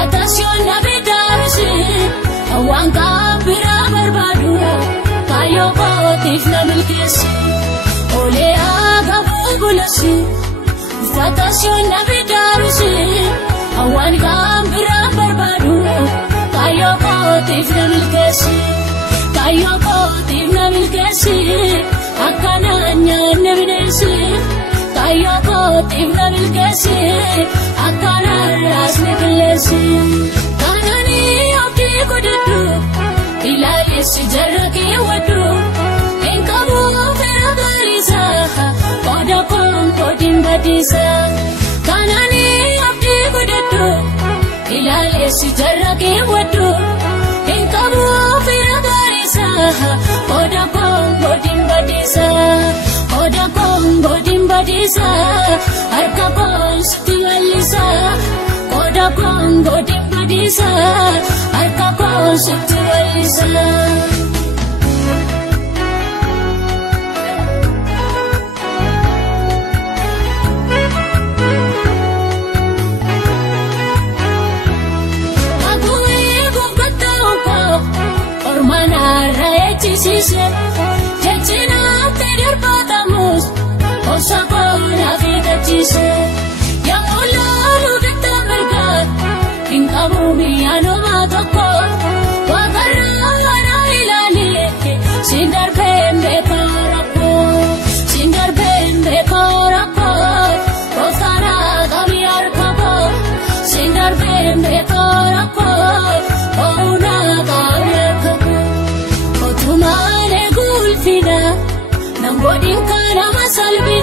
Fatasion na bidarisi Awang kabira barbadu Kayo kotif na milkesi Ole aga bugulasi Fatasion na bidarisi Awang kabira barbadu Kayo kotif na milkesi Kayo kotif na milkesi Akananya na binesi Kayo kotif na milkesi Akanas niklesi Kanani abdi kududu Ilali sijaraki wadu Engkamu feragalisa Koda kongo dimbadisa Kanani abdi kududu Ilali sijaraki wadu Engkamu feragalisa Koda kongo dimbadisa Koda kongo dimbadisa Arka konsti walisa Koda kongo dimbadisa Arka konsti walisa Aku ibu katauko Ormana raya cisise Jajina tidur patamus Osakona vida cise Yang ulalu kita mergat Ingkamu miyano matoko Wakarana ilali Sindar bembe korako Sindar bembe korako Kosana kami arkako Sindar bembe korako Ona kami arkako Otumane gulfina Nambodin kana masalbi